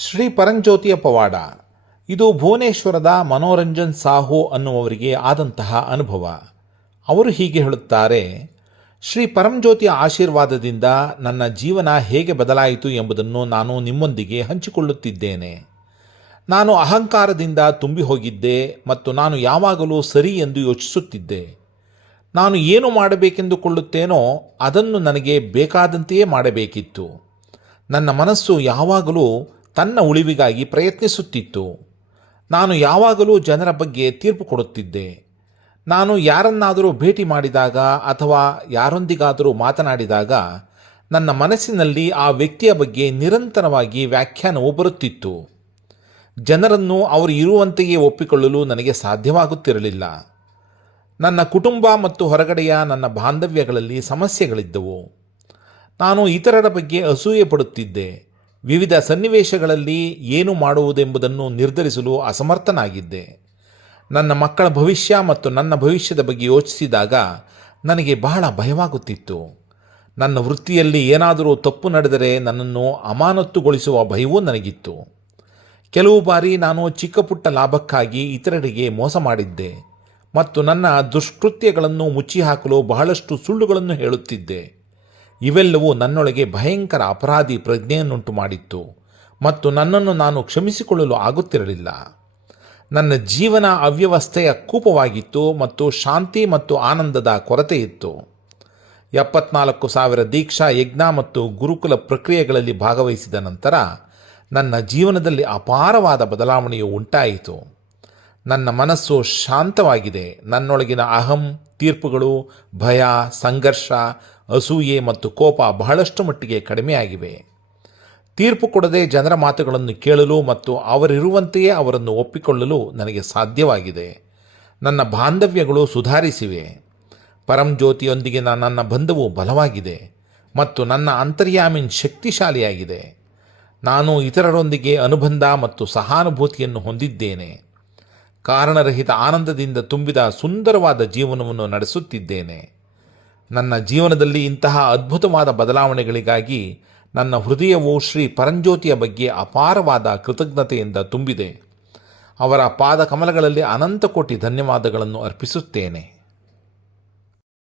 ಶ್ರೀ ಪರಂಜ್ಯೋತಿಯ ಪವಾಡ. ಇದು ಭುವನೇಶ್ವರದ ಮನೋರಂಜನ್ ಸಾಹು ಅನ್ನುವವರಿಗೆ ಆದಂತಹ ಅನುಭವ. ಅವರು ಹೀಗೆ ಹೇಳುತ್ತಾರೆ, ಶ್ರೀ ಪರಂಜ್ಯೋತಿಯ ಆಶೀರ್ವಾದದಿಂದ ನನ್ನ ಜೀವನ ಹೇಗೆ ಬದಲಾಯಿತು ಎಂಬುದನ್ನು ನಾನು ನಿಮ್ಮೊಂದಿಗೆ ಹಂಚಿಕೊಳ್ಳುತ್ತಿದ್ದೇನೆ. ನಾನು ಅಹಂಕಾರದಿಂದ ತುಂಬಿ ಹೋಗಿದ್ದೆ ಮತ್ತು ನಾನು ಯಾವಾಗಲೂ ಸರಿ ಎಂದು ಯೋಚಿಸುತ್ತಿದ್ದೆ. ನಾನು ಏನು ಮಾಡಬೇಕೆಂದುಕೊಳ್ಳುತ್ತೇನೋ ಅದನ್ನು ನನಗೆ ಬೇಕಾದಂತೆಯೇ ಮಾಡಬೇಕಿತ್ತು. ನನ್ನ ಮನಸ್ಸು ಯಾವಾಗಲೂ ತನ್ನ ಉಳಿವಿಗಾಗಿ ಪ್ರಯತ್ನಿಸುತ್ತಿತ್ತು. ನಾನು ಯಾವಾಗಲೂ ಜನರ ಬಗ್ಗೆ ತೀರ್ಪು ಕೊಡುತ್ತಿದ್ದೆ. ನಾನು ಯಾರನ್ನಾದರೂ ಭೇಟಿ ಮಾಡಿದಾಗ ಅಥವಾ ಯಾರೊಂದಿಗಾದರೂ ಮಾತನಾಡಿದಾಗ ನನ್ನ ಮನಸ್ಸಿನಲ್ಲಿ ಆ ವ್ಯಕ್ತಿಯ ಬಗ್ಗೆ ನಿರಂತರವಾಗಿ ವ್ಯಾಖ್ಯಾನವು ಬರುತ್ತಿತ್ತು. ಜನರನ್ನು ಅವರು ಇರುವಂತೆಯೇ ಒಪ್ಪಿಕೊಳ್ಳಲು ನನಗೆ ಸಾಧ್ಯವಾಗುತ್ತಿರಲಿಲ್ಲ. ನನ್ನ ಕುಟುಂಬ ಮತ್ತು ಹೊರಗಡೆಯ ನನ್ನ ಬಾಂಧವ್ಯಗಳಲ್ಲಿ ಸಮಸ್ಯೆಗಳಿದ್ದವು. ನಾನು ಇತರರ ಬಗ್ಗೆ ಅಸೂಯೆ ಪಡುತ್ತಿದ್ದೆ ವಿವಿಧ ಸನ್ನಿವೇಶಗಳಲ್ಲಿ ಏನು ಮಾಡುವುದೆಂಬುದನ್ನು ನಿರ್ಧರಿಸಲು ಅಸಮರ್ಥನಾಗಿದ್ದೆ. ನನ್ನ ಮಕ್ಕಳ ಭವಿಷ್ಯ ಮತ್ತು ನನ್ನ ಭವಿಷ್ಯದ ಬಗ್ಗೆ ಯೋಚಿಸಿದಾಗ ನನಗೆ ಬಹಳ ಭಯವಾಗುತ್ತಿತ್ತು. ನನ್ನ ವೃತ್ತಿಯಲ್ಲಿ ಏನಾದರೂ ತಪ್ಪು ನಡೆದರೆ ನನ್ನನ್ನು ಅಮಾನತ್ತುಗೊಳಿಸುವ ಭಯವೂ ನನಗಿತ್ತು. ಕೆಲವು ಬಾರಿ ನಾನು ಚಿಕ್ಕ ಪುಟ್ಟ ಲಾಭಕ್ಕಾಗಿ ಇತರರಿಗೆ ಮೋಸ ಮಾಡಿದ್ದೆ ಮತ್ತು ನನ್ನ ದುಷ್ಕೃತ್ಯಗಳನ್ನು ಮುಚ್ಚಿಹಾಕಲು ಬಹಳಷ್ಟು ಸುಳ್ಳುಗಳನ್ನು ಹೇಳುತ್ತಿದ್ದೆ. ಇವೆಲ್ಲವೂ ನನ್ನೊಳಗೆ ಭಯಂಕರ ಅಪರಾಧಿ ಪ್ರಜ್ಞೆಯನ್ನುಂಟು ಮಾಡಿತ್ತು ಮತ್ತು ನನ್ನನ್ನು ನಾನು ಕ್ಷಮಿಸಿಕೊಳ್ಳಲು ಆಗುತ್ತಿರಲಿಲ್ಲ. ನನ್ನ ಜೀವನ ಅವ್ಯವಸ್ಥೆಯ ಕೂಪವಾಗಿತ್ತು ಮತ್ತು ಶಾಂತಿ ಮತ್ತು ಆನಂದದ ಕೊರತೆ ಇತ್ತು ಎಪ್ಪತ್ನಾಲ್ಕು ಸಾವಿರ ದೀಕ್ಷಾ, ಯಜ್ಞ ಮತ್ತು ಗುರುಕುಲ ಪ್ರಕ್ರಿಯೆಗಳಲ್ಲಿ ಭಾಗವಹಿಸಿದ ನಂತರ ನನ್ನ ಜೀವನದಲ್ಲಿ ಅಪಾರವಾದ ಬದಲಾವಣೆಯು ಉಂಟಾಯಿತು. ನನ್ನ ಮನಸ್ಸು ಶಾಂತವಾಗಿದೆ. ನನ್ನೊಳಗಿನ ಅಹಂ, ತೀರ್ಪುಗಳು, ಭಯ, ಸಂಘರ್ಷ, ಅಸೂಯೆ ಮತ್ತು ಕೋಪ ಬಹಳಷ್ಟು ಮಟ್ಟಿಗೆ ಕಡಿಮೆಯಾಗಿವೆ. ತೀರ್ಪು ಕೊಡದೆ ಜನರ ಮಾತುಗಳನ್ನು ಕೇಳಲು ಮತ್ತು ಅವರಿರುವಂತೆಯೇ ಅವರನ್ನು ಒಪ್ಪಿಕೊಳ್ಳಲು ನನಗೆ ಸಾಧ್ಯವಾಗಿದೆ. ನನ್ನ ಬಾಂಧವ್ಯಗಳು ಸುಧಾರಿಸಿವೆ. ಪರಂಜ್ಯೋತಿಯೊಂದಿಗಿನ ನನ್ನ ಬಂಧವು ಬಲವಾಗಿದೆ ಮತ್ತು ನನ್ನ ಅಂತರ್ಯಾಮಿನ್ ಶಕ್ತಿಶಾಲಿಯಾಗಿದೆ. ನಾನು ಇತರರೊಂದಿಗೆ ಅನುಬಂಧ ಮತ್ತು ಸಹಾನುಭೂತಿಯನ್ನು ಹೊಂದಿದ್ದೇನೆ. ಕಾರಣರಹಿತ ಆನಂದದಿಂದ ತುಂಬಿದ ಸುಂದರವಾದ ಜೀವನವನ್ನು ನಡೆಸುತ್ತಿದ್ದೇನೆ. ನನ್ನ ಜೀವನದಲ್ಲಿ ಇಂತಹ ಅದ್ಭುತವಾದ ಬದಲಾವಣೆಗಳಿಗಾಗಿ ನನ್ನ ಹೃದಯವು ಶ್ರೀ ಪರಂಜ್ಯೋತಿಯ ಬಗ್ಗೆ ಅಪಾರವಾದ ಕೃತಜ್ಞತೆಯಿಂದ ತುಂಬಿದೆ. ಅವರ ಪಾದ ಕಮಲಗಳಲ್ಲಿ ಅನಂತ ಕೋಟಿ ಧನ್ಯವಾದಗಳನ್ನು ಅರ್ಪಿಸುತ್ತೇನೆ.